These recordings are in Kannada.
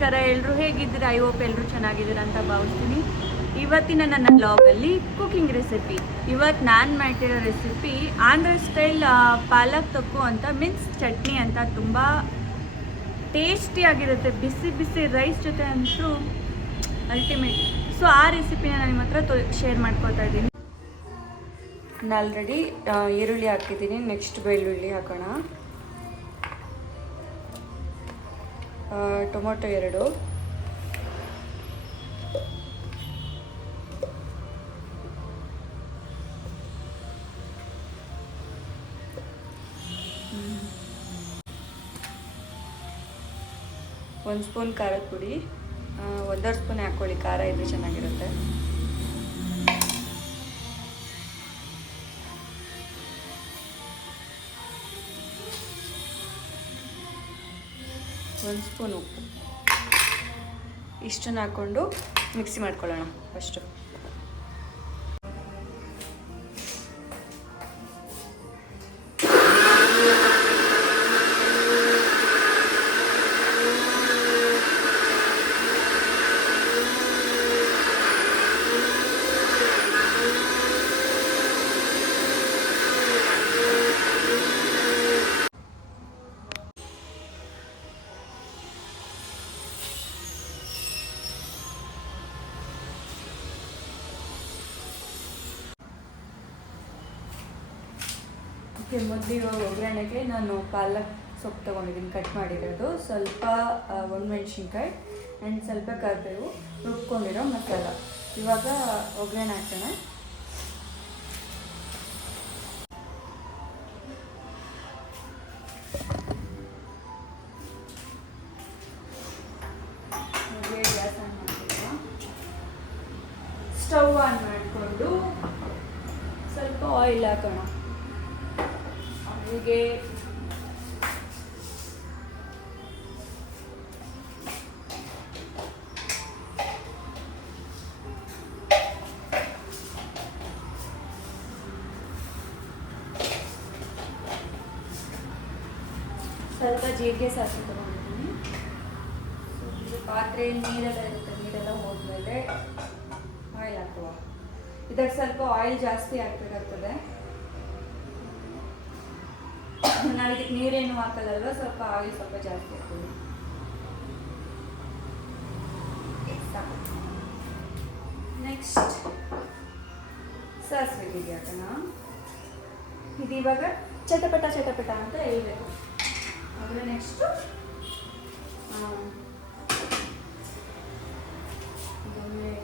ನಮಸ್ಕಾರ ಎಲ್ಲರೂ ಹೇಗಿದ್ದೀರಾ? ಐ ಹೋಪ್ ಎಲ್ಲರೂ ಚೆನ್ನಾಗಿದ್ದೀರಾ ಅಂತ ಭಾವಿಸ್ತೀನಿ. ಇವತ್ತಿನ ನನ್ನ ಬ್ಲಾಗಲ್ಲಿ ಕುಕಿಂಗ್ ರೆಸಿಪಿ. ಇವತ್ತು ನಾನು ಮಾಡ್ತಿರೋ ರೆಸಿಪಿ ಆಂಧ್ರ ಸ್ಟೈಲ್ ಪಾಲಕ್ ತೊಕ್ಕು ಅಂತ, ಮೀನ್ಸ್ ಚಟ್ನಿ ಅಂತ. ತುಂಬ ಟೇಸ್ಟಿಯಾಗಿರುತ್ತೆ, ಬಿಸಿ ಬಿಸಿ ರೈಸ್ ಜೊತೆ ಅಂತೂ ಅಲ್ಟಿಮೇಟ್. ಸೊ ಆ ರೆಸಿಪಿನ ನಾನು ನಿಮ್ಮ ಹತ್ರ ಶೇರ್ ಮಾಡ್ಕೊತಾ ಇದ್ದೀನಿ. ನಾನು ಆಲ್ರೆಡಿ ಈರುಳ್ಳಿ ಹಾಕಿದ್ದೀನಿ, ನೆಕ್ಸ್ಟ್ ಬೆಳ್ಳುಳ್ಳಿ ಹಾಕೋಣ. ಟೊಮೊಟೊ 2, ಒಂದು ಸ್ಪೂನ್ ಖಾರದ ಪುಡಿ, 1.5 ಸ್ಪೂನ್ ಹಾಕ್ಕೊಳ್ಳಿ, ಖಾರ ಇದ್ರೆ ಚೆನ್ನಾಗಿರುತ್ತೆ. ಒಂದು ಸ್ಪೂನ್ ಉಪ್ಪು. ಇಷ್ಟನ್ನು ಹಾಕ್ಕೊಂಡು ಮಿಕ್ಸಿ ಮಾಡ್ಕೊಳ್ಳೋಣ ಫಸ್ಟು. ಮೊದಲಿಗೆ ಒಗ್ಗರಣೆಗೆ ನಾನು ಪಾಲಕ್ ಸೊಪ್ಪು ತೊಗೊಂಡಿದ್ದೀನಿ, ಕಟ್ ಮಾಡಿರೋದು. ಸ್ವಲ್ಪ ಒಣಮೆಣ್ಸಿನ್ಕಾಯಿ ಆ್ಯಂಡ್ ಸ್ವಲ್ಪ ಕರಿಬೇವು, ರುಬ್ಕೊಂಡಿರೋ ಮಸಾಲ. ಇವಾಗ ಒಗ್ಗರಣೆ ಹಾಕೋಣ. ಗ್ಯಾಸ್ ಆನ್ ಮಾಡ್ತೀರಾ, ಸ್ಟವ್ ಆನ್ ಮಾಡಿಕೊಂಡು ಸ್ವಲ್ಪ ಆಯಿಲ್ ಹಾಕೋಣ. ಹೀಗೆ ಸ್ವಲ್ಪ ಜೀರಿಗೆ ಸಾಸಿವೆ ತಗೊಂಡಿದ್ದೀನಿ. ಪಾತ್ರೆ ನೀರೆಲ್ಲ ಇರುತ್ತೆ, ನೀರೆಲ್ಲ ಹೋದ್ಮೇಲೆ ಆಯಿಲ್ ಹಾಕುವ. ಇದಕ್ಕೆ ಸ್ವಲ್ಪ ಆಯಿಲ್ ಜಾಸ್ತಿ ಹಾಕಬೇಕಾಗ್ತದೆ. ನಾವು ಇದಕ್ಕೆ ನೀರೇನು ಹಾಕಲ್ಲಲ್ವ, ಸ್ವಲ್ಪ ಆಯಿಲ್ ಸ್ವಲ್ಪ ಜಾಸ್ತಿ ಹಾಕ್ತೀವಿ. ನೆಕ್ಸ್ಟ್ ಸಾಸಿವೆ ಬೀಜ ಹಾಕೋಣ. ಇದು ಇವಾಗ ಚಟಪಟ ಚಟಪಟ ಅಂತ ಹೇಳ್ಬೇಕು. ಆಮೇಲೆ ನೆಕ್ಸ್ಟು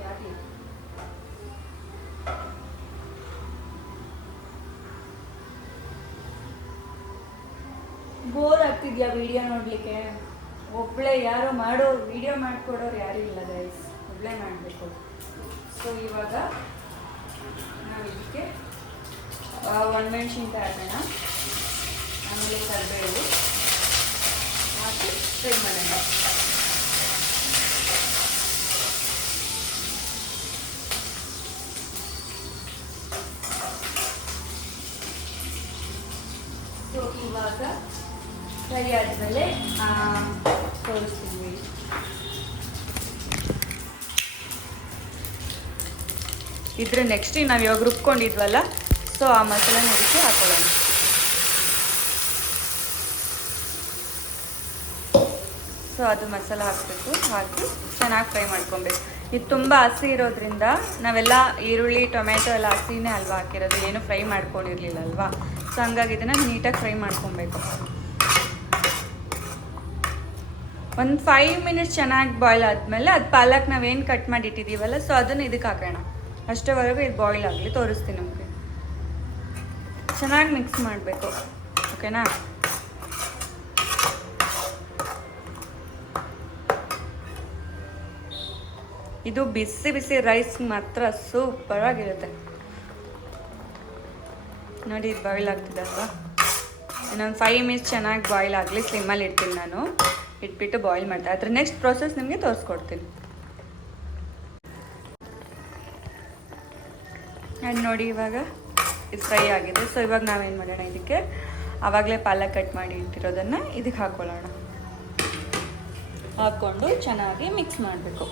ಹಾಕಿ. ಬೋರ್ ಆಗ್ತಿದ್ಯಾ ವಿಡಿಯೋ ನೋಡಲಿಕ್ಕೆ? ಒಬ್ಬಳೇ ಯಾರೋ ವಿಡಿಯೋ ಮಾಡಿಕೊಡೋರು ಯಾರೂ ಇಲ್ಲ ಗೈಸ್, ಒಬ್ಬಳೇ ಮಾಡಬೇಕು. ಸೊ ಇವಾಗ ನಾವು ಇದಕ್ಕೆ ಒಣಮೆಣ್ಸಿನ್ಕಾಯಿ ಹಾಕೋಣ, ಆಮೇಲೆ ಕರಿಬೇವು ಹಾಕಿ ಫ್ರೈ ಮಾಡೋಣ. ಸೊ ಇವಾಗ ಫ್ರೈ ಆದಮೇಲೆ ತೋರಿಸ್ತೀವಿ. ಇದ್ರ ನೆಕ್ಸ್ಟ್ ನಾವು ಇವಾಗ ರುಬ್ಕೊಂಡಿದ್ವಲ್ಲ, ಸೊ ಆ ಮಸಾಲೆ ಇದಕ್ಕೆ ಹಾಕೊಳ್ಳೋಣ. ಸೊ ಅದು ಮಸಾಲ ಹಾಕಬೇಕು, ಹಾಕಿ ಚೆನ್ನಾಗಿ ಫ್ರೈ ಮಾಡ್ಕೊಬೇಕು. ಇದು ತುಂಬ ಹಸಿ ಇರೋದ್ರಿಂದ ನಾವೆಲ್ಲ ಈರುಳ್ಳಿ ಟೊಮೆಟೊ ಎಲ್ಲ ಹಸಿನೇ ಅಲ್ವಾ ಹಾಕಿರೋದು, ಏನು ಫ್ರೈ ಮಾಡ್ಕೊಂಡಿರಲಿಲ್ಲ ಅಲ್ವಾ. ಸೊ ಹಂಗಾಗಿ ಇದನ್ನು ನೀಟಾಗಿ ಫ್ರೈ ಮಾಡ್ಕೊಬೇಕು. ಒಂದು 5 ಮಿನಿಟ್ಸ್ ಚೆನ್ನಾಗಿ ಬಾಯ್ಲ್ ಆದಮೇಲೆ ಅದು ಪಾಲಕ್ ನಾವೇನು ಕಟ್ ಮಾಡಿ ಇಟ್ಟಿದ್ದೀವಲ್ಲ, ಸೊ ಅದನ್ನು ಇದಕ್ಕೆ ಹಾಕೋಣ. ಅಷ್ಟರವರೆಗೂ ಇದು ಬಾಯ್ಲ್ ಆಗಲಿ, ತೋರಿಸ್ತೀನಿ ನಮಗೆ. ಚೆನ್ನಾಗಿ ಮಿಕ್ಸ್ ಮಾಡಬೇಕು, ಓಕೆನಾ? ಇದು ಬಿಸಿ ಬಿಸಿ ರೈಸ್ ಮಾತ್ರ ಸೂಪರ್ ಆಗಿರುತ್ತೆ ನೋಡಿ. ಇದು ಬಾಯ್ಲ್ ಆಗ್ತಿದೆ ಅಲ್ವಾ, ಇನ್ನೊಂದು 5 ಮಿನಿಟ್ಸ್ ಚೆನ್ನಾಗಿ ಬಾಯ್ಲ್ ಆಗಲಿ. ಸ್ಲಿಮ್ಮಲ್ಲಿ ಇಡ್ತೀನಿ ನಾನು, ಇಟ್ಬಿಟ್ಟು ಬಾಯ್ಲ್ ಮಾಡ್ತೀನಿ. ಅದ್ರ ನೆಕ್ಸ್ಟ್ ಪ್ರೊಸೆಸ್ ನಿಮಗೆ ತೋರಿಸ್ಕೊಡ್ತೀನಿ. ಆ್ಯಂಡ್ ನೋಡಿ ಇವಾಗ ಇದು ಫ್ರೈ ಆಗಿದೆ. ಸೊ ಇವಾಗ ನಾವೇನು ಮಾಡೋಣ, ಇದಕ್ಕೆ ಆವಾಗಲೇ ಪಾಲಕ್ ಕಟ್ ಮಾಡಿ ಇಟ್ಟಿರೋದನ್ನು ಇದಕ್ಕೆ ಹಾಕ್ಕೊಳ್ಳೋಣ. ಹಾಕ್ಕೊಂಡು ಚೆನ್ನಾಗಿ ಮಿಕ್ಸ್ ಮಾಡಬೇಕು.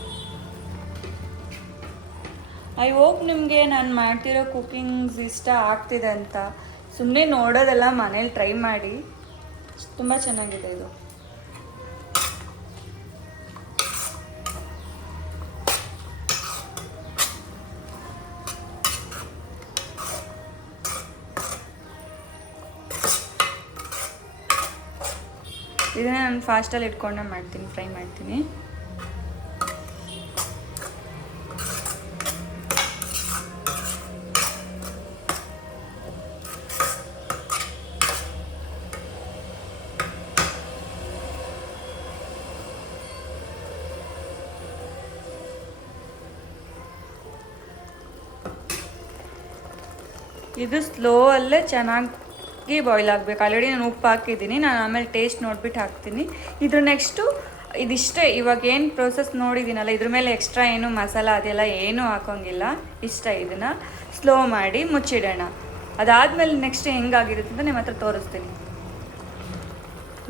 ಐ ಹೋಪ್ ನಿಮಗೆ ನಾನು ಮಾಡ್ತಿರೋ ಕುಕ್ಕಿಂಗ್ಸ್ ಇಷ್ಟ ಆಗ್ತಿದೆ ಅಂತ. ಸುಮ್ಮನೆ ನೋಡೋದೆಲ್ಲ ಮನೇಲಿ ಟ್ರೈ ಮಾಡಿ, ತುಂಬ ಚೆನ್ನಾಗಿದೆ ಇದು. ಇದನ್ನೇ ನಾನು ಫಾಸ್ಟಲ್ಲಿ ಇಟ್ಕೊಂಡೆ ಮಾಡ್ತೀನಿ, ಫ್ರೈ ಮಾಡ್ತೀನಿ. ಇದು ಸ್ಲೋ ಅಲ್ಲೇ ಚೆನ್ನಾಗಿ ಬಾಯ್ಲ್ ಆಗಬೇಕು. ಆಲ್ರೆಡಿ ನಾನು ಉಪ್ಪು ಹಾಕಿದ್ದೀನಿ, ನಾನು ಆಮೇಲೆ ಟೇಸ್ಟ್ ನೋಡ್ಬಿಟ್ಟು ಹಾಕ್ತೀನಿ. ಇದ್ರ ನೆಕ್ಸ್ಟು ಇದಿಷ್ಟೇ. ಇವಾಗ ಏನು ಪ್ರೋಸೆಸ್ ನೋಡಿದ್ದೀನಲ್ಲ, ಇದ್ರ ಮೇಲೆ ಎಕ್ಸ್ಟ್ರಾ ಏನು ಮಸಾಲ ಅದೆಲ್ಲ ಏನೂ ಹಾಕೋಂಗಿಲ್ಲ. ಇಷ್ಟ ಇದನ್ನು ಸ್ಲೋ ಮಾಡಿ ಮುಚ್ಚಿಡೋಣ. ಅದಾದಮೇಲೆ ನೆಕ್ಸ್ಟ್ ಹೆಂಗಾಗಿರುತ್ತೆ ಅಂತ ನಿಮ್ಮ ಹತ್ರ ತೋರಿಸ್ತೀನಿ.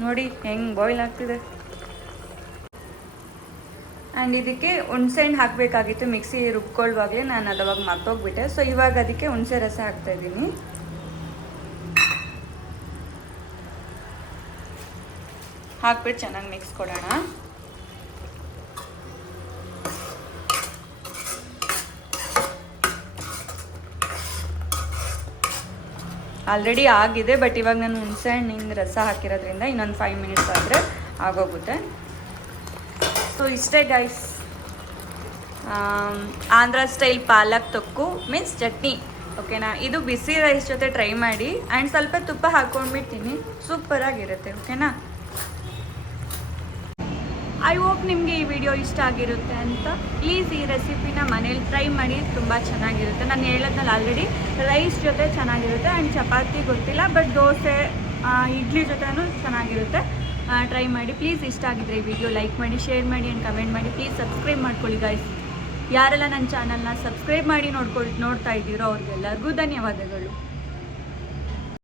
ನೋಡಿ ಹೆಂಗೆ ಬಾಯ್ಲ್ ಆಗ್ತಿದೆ. ಆ್ಯಂಡ್ ಇದಕ್ಕೆ ಹುಣಸೆಹಣ್ಣು ಹಾಕಬೇಕಾಗಿತ್ತು ಮಿಕ್ಸಿ ರುಬ್ಕೊಳ್ಳುವಾಗಲೇ, ನಾನು ಅದು ಅವಾಗ ಮರ್ತೋಗ್ಬಿಟ್ಟೆ. ಸೊ ಇವಾಗ ಅದಕ್ಕೆ ಹುಣಸೆ ರಸ ಹಾಕ್ತಾಯಿದ್ದೀನಿ. ಹಾಕ್ಬಿಟ್ಟು ಚೆನ್ನಾಗಿ ಮಿಕ್ಸ್ ಕೊಡೋಣ. ಆಲ್ರೆಡಿ ಆಗಿದೆ, ಬಟ್ ಇವಾಗ ನಾನು ಹುಣಸೆಹಣ್ಣಿನ ರಸ ಹಾಕಿರೋದ್ರಿಂದ ಇನ್ನೊಂದು 5 ಮಿನಿಟ್ಸ್ ಆದರೆ ಆಗೋಗುತ್ತೆ. ಸೊ ಇಷ್ಟೇ ಗೈಸ್, ಆಂಧ್ರ ಸ್ಟೈಲ್ ಪಾಲಕ್ ತೊಕ್ಕು ಮೀನ್ಸ್ ಚಟ್ನಿ. ಓಕೆನಾ? ಇದು ಬಿಸಿ ರೈಸ್ ಜೊತೆ ಟ್ರೈ ಮಾಡಿ. ಆ್ಯಂಡ್ ಸ್ವಲ್ಪ ತುಪ್ಪ ಹಾಕ್ಕೊಂಡ್ಬಿಡ್ತೀನಿ, ಸೂಪರಾಗಿರುತ್ತೆ. ಓಕೆನಾ? ಐ ಹೋಪ್ ನಿಮಗೆ ಈ ವಿಡಿಯೋ ಇಷ್ಟ ಆಗಿರುತ್ತೆ ಅಂತ. ಪ್ಲೀಸ್ ಈ ರೆಸಿಪಿನ ಮನೇಲಿ ಟ್ರೈ ಮಾಡಿ, ತುಂಬ ಚೆನ್ನಾಗಿರುತ್ತೆ. ನಾನು ಹೇಳೋದ್ನಲ್ಲಿ ಆಲ್ರೆಡಿ ರೈಸ್ ಜೊತೆ ಚೆನ್ನಾಗಿರುತ್ತೆ. ಆ್ಯಂಡ್ ಚಪಾತಿ ಗೊತ್ತಿಲ್ಲ, ಬಟ್ ದೋಸೆ ಇಡ್ಲಿ ಜೊತೆನೂ ಚೆನ್ನಾಗಿರುತ್ತೆ. ಟ್ರೈ ಮಾಡಿ. ಪ್ಲೀಸ್ ಇಷ್ಟ ಆಗಿದ್ರೆ ಈ ವಿಡಿಯೋ ಲೈಕ್ ಮಾಡಿ, ಶೇರ್ ಮಾಡಿ ಆ್ಯಂಡ್ ಕಮೆಂಟ್ ಮಾಡಿ. ಪ್ಲೀಸ್ ಸಬ್ಸ್ಕ್ರೈಬ್ ಮಾಡ್ಕೊಳ್ಳಿ ಗೈಸ್. ಯಾರೆಲ್ಲ ನನ್ನ ಚಾನಲ್ನ ಸಬ್ಸ್ಕ್ರೈಬ್ ಮಾಡಿ ನೋಡ್ತಾ ಇದ್ದೀರೋ ಅವ್ರಿಗೆಲ್ಲರಿಗೂ ಧನ್ಯವಾದಗಳು.